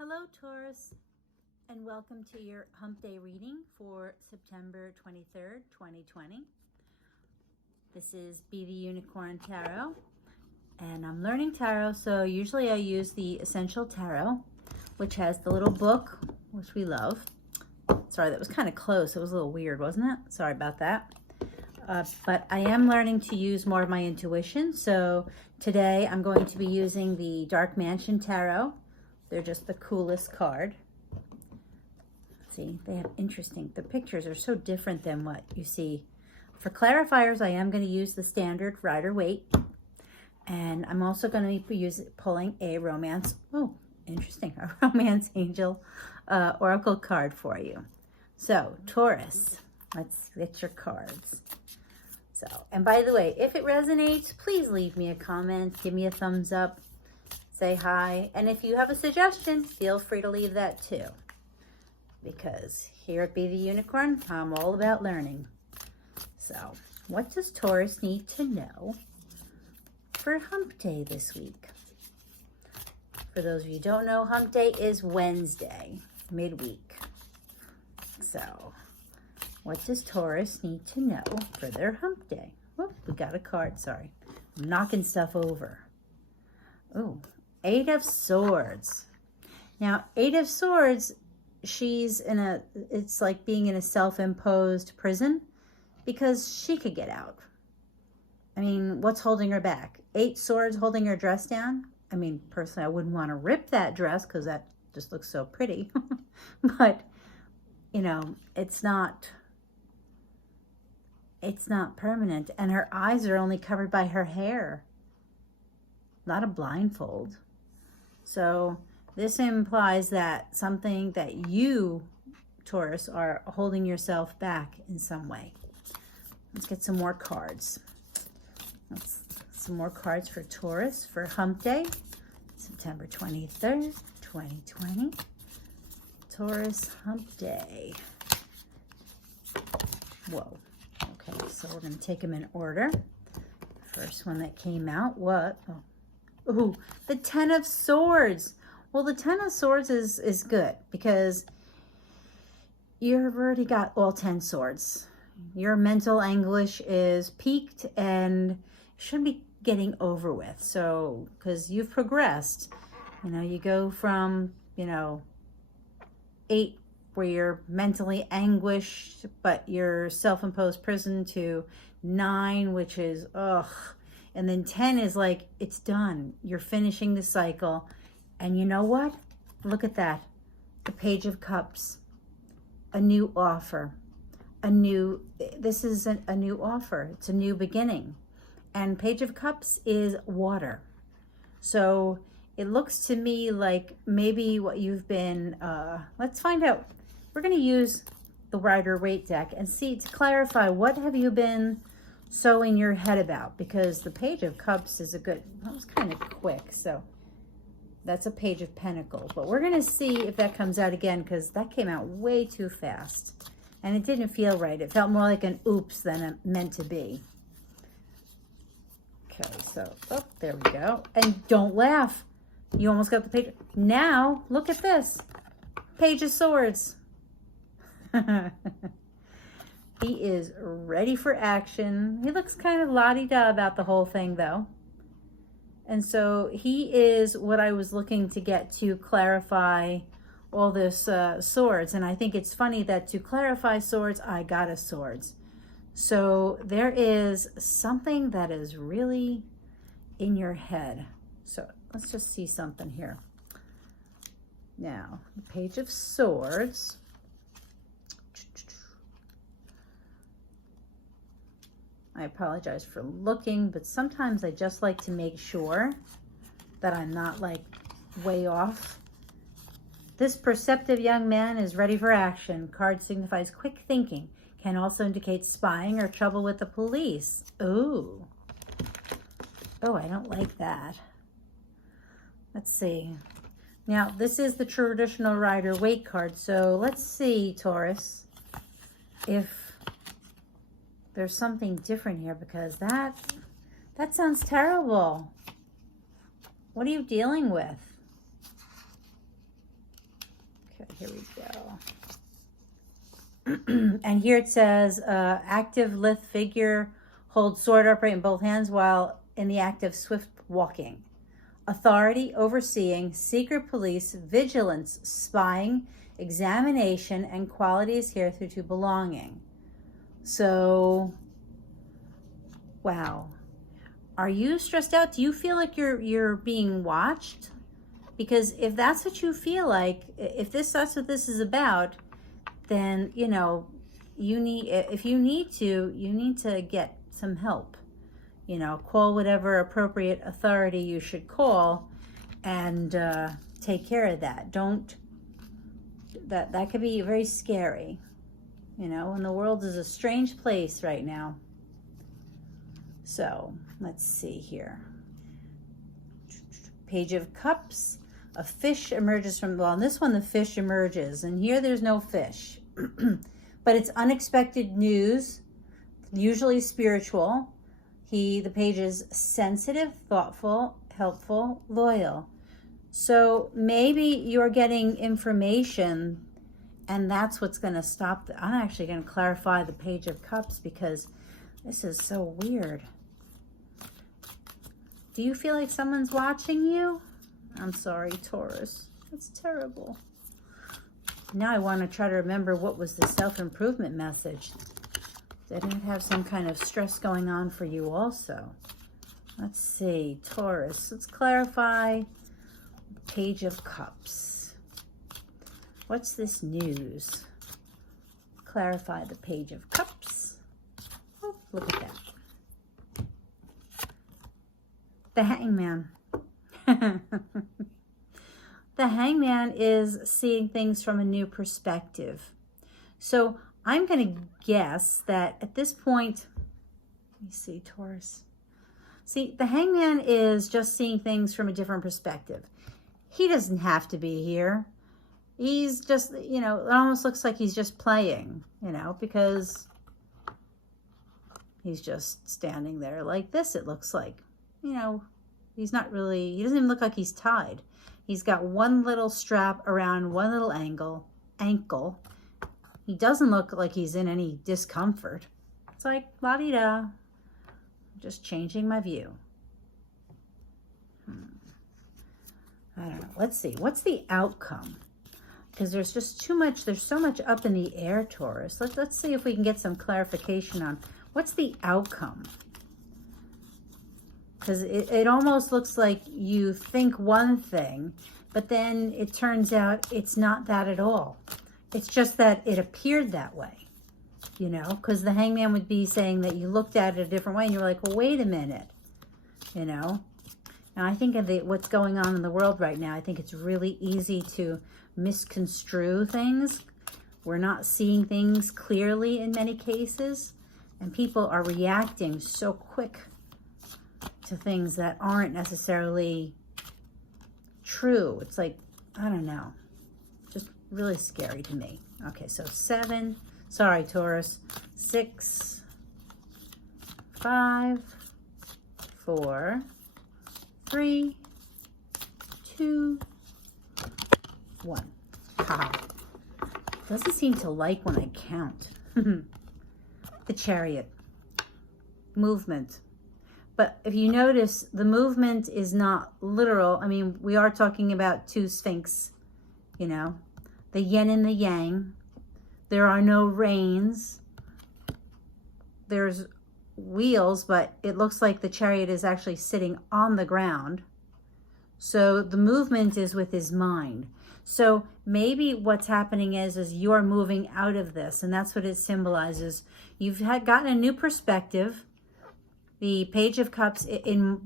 Hello, Taurus, and welcome to your Hump Day reading for September 23rd, 2020. This is Be the Unicorn Tarot, and I'm learning tarot, so usually I use the Essential Tarot, which has the little book, which we love. Sorry, that was kind of close. It was a little weird, wasn't it? Sorry about that. But I am learning to use more of my intuition, so today I'm going to be using the Dark Mansion Tarot. They're just the coolest card. See, they have the pictures are so different than what you see. For clarifiers, I am going to use the standard Rider-Waite. And I'm also going to be pulling a romance, a romance angel oracle card for you. So, Taurus, let's get your cards. So, and by the way, if it resonates, please leave me a comment, give me a thumbs up. Say hi, and if you have a suggestion, feel free to leave that too. Because here at Be the Unicorn, I'm all about learning. So, what does Taurus need to know for Hump Day this week? For those of you who don't know, Hump Day is Wednesday, midweek. So, what does Taurus need to know for their Hump Day? Oh, we got a card, sorry. I'm knocking stuff over. Oh. Eight of Swords. Now, Eight of Swords, it's like being in a self-imposed prison because she could get out. I mean, what's holding her back? 8 swords holding her dress down? I mean, personally, I wouldn't want to rip that dress because that just looks so pretty. But, you know, it's not permanent. And her eyes are only covered by her hair. Not a blindfold. So this implies that something that you, Taurus, are holding yourself back in some way. Let's get some more cards. Some more cards for Taurus for Hump Day, September 23rd, 2020. Taurus Hump Day. Whoa. Okay, so we're going to take them in order. First one that came out, what? Ooh, the 10 of Swords. Well, the 10 of Swords is good because you've already got all 10 swords. Your mental anguish is peaked and should be getting over with. So, because you've progressed, you know, you go from, 8 where you're mentally anguished, but you're self-imposed prison to 9, which is, ugh. And then 10 is like, it's done. You're finishing the cycle. And you know what? Look at that. The Page of Cups. A new offer. This is a new offer. It's a new beginning. And Page of Cups is water. So it looks to me like maybe what you've been, let's find out. We're going to use the Rider-Waite deck and see to clarify what have you been so in your head about, because the Page of Cups is that was kind of quick, so that's a Page of Pentacles, but we're going to see if that comes out again because that came out way too fast and it didn't feel right. It felt more like an oops than a meant to be. Okay, so there we go. And don't laugh, you almost got the page. Now look at this, Page of Swords. He is ready for action. He looks kind of la-di-da about the whole thing, though. And so he is what I was looking to get to clarify all this swords. And I think it's funny that to clarify swords, I got a swords. So there is something that is really in your head. So let's just see something here. Now, the Page of Swords. I apologize for looking, but sometimes I just like to make sure that I'm not like way off. This perceptive young man is ready for action. Card signifies quick thinking. Can also indicate spying or trouble with the police. Ooh. Oh, I don't like that. Let's see. Now, this is the traditional Rider-Waite card. So let's see, Taurus, if there's something different here, because that sounds terrible. What are you dealing with? right, here we go. And here it says, active lithe figure holds sword upright in both hands while in the act of swift walking. Authority, overseeing, secret police, vigilance, spying, examination, and qualities hitherto belonging. So, wow. Are you stressed out? Do you feel like you're being watched? Because if that's what you feel like, if that's what this is about, then, you know, if you need to get some help. You know, call whatever appropriate authority you should call and take care of that. That could be very scary, you know, and the world is a strange place right now. So let's see here. Page of Cups. A fish emerges from, well, in this one the fish emerges, and here there's no fish. But it's unexpected news, usually spiritual. The page is sensitive, thoughtful, helpful, loyal. So maybe you're getting information and that's what's going to stop. I'm actually going to clarify the Page of Cups because this is so weird. Do you feel like someone's watching you? I'm sorry, Taurus. That's terrible. Now I want to try to remember what was the self-improvement message. Did it have some kind of stress going on for you also? Let's see, Taurus. Let's clarify Page of Cups. What's this news? Clarify the Page of Cups. Oh, look at that. The Hangman. The Hangman is seeing things from a new perspective. So I'm going to guess that at this point, let me see, Taurus. See, the Hangman is just seeing things from a different perspective. He doesn't have to be here. He's just, you know, it almost looks like he's just playing, you know, because he's just standing there like this, it looks like. You know, he's not really, he doesn't even look like he's tied. He's got one little strap around one little ankle. He doesn't look like he's in any discomfort. It's like, la-di-da. Just changing my view. I don't know. Let's see. What's the outcome? Because there's just too much. There's so much up in the air, Taurus. Let's see if we can get some clarification on what's the outcome. Because it almost looks like you think one thing, but then it turns out it's not that at all. It's just that it appeared that way, you know, because the Hangman would be saying that you looked at it a different way and you're like, well, wait a minute, you know. Now, I think of what's going on in the world right now, I think it's really easy to misconstrue things. We're not seeing things clearly in many cases, and people are reacting so quick to things that aren't necessarily true. It's like, I don't know, just really scary to me. Okay, so 7, sorry, Taurus, 6, 5, 4, 3, 2, 1. Wow. Doesn't seem to like when I count. The Chariot. Movement. But if you notice, the movement is not literal. I mean, we are talking about two sphinx, you know, the yin and the yang. There are no reins. There's wheels, but it looks like the chariot is actually sitting on the ground. So the movement is with his mind. So maybe what's happening is you're moving out of this, and that's what it symbolizes. You've gotten a new perspective. The Page of Cups,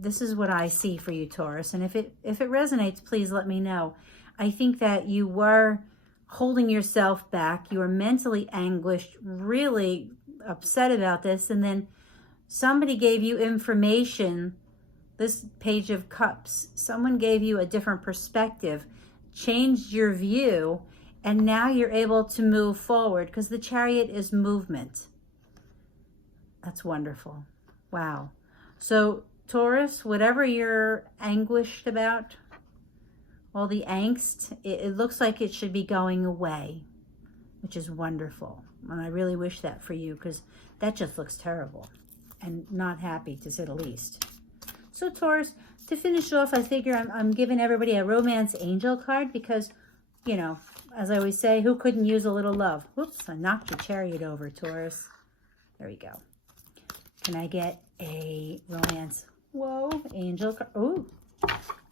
this is what I see for you, Taurus. And if it resonates, please let me know. I think that you were holding yourself back. You were mentally anguished, really upset about this. And then somebody gave you information, this Page of Cups. Someone gave you a different perspective, changed your view, and now you're able to move forward because the Chariot is movement. That's wonderful. Wow. So, Taurus, whatever you're anguished about, all the angst, it looks like it should be going away, which is wonderful. And I really wish that for you, because that just looks terrible and not happy, to say the least. So Taurus, to finish off, I figure I'm giving everybody a romance angel card because, you know, as I always say, who couldn't use a little love? Whoops, I knocked your chariot over, Taurus. There we go. Can I get a romance? Whoa, angel card. Ooh,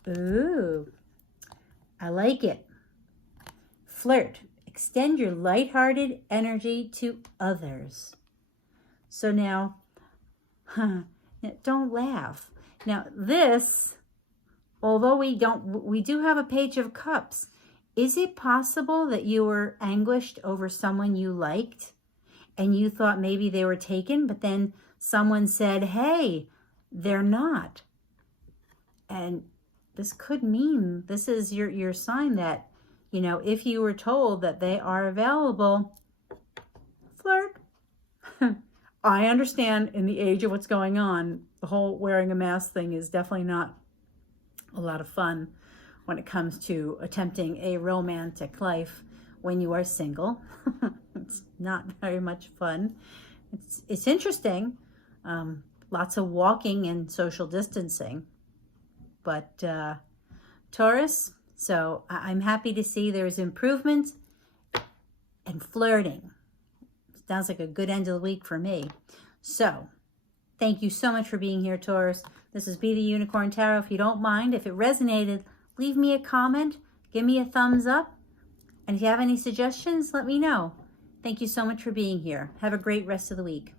ooh, I like it. Flirt. Extend your lighthearted energy to others. So now, don't laugh. Now this, although we do have a Page of Cups. Is it possible that you were anguished over someone you liked and you thought maybe they were taken, but then someone said, hey, they're not? And this could mean, this is your sign that, you know, if you were told that they are available, flirt. I understand in the age of what's going on, the whole wearing a mask thing is definitely not a lot of fun when it comes to attempting a romantic life when you are single. It's not very much fun. It's interesting. Lots of walking and social distancing. But Taurus, so I'm happy to see there's improvement and flirting. Sounds like a good end of the week for me. So thank you so much for being here, Taurus. This is Be the Unicorn Tarot. If you don't mind, if it resonated, leave me a comment, give me a thumbs up, and if you have any suggestions, let me know. Thank you so much for being here. Have a great rest of the week.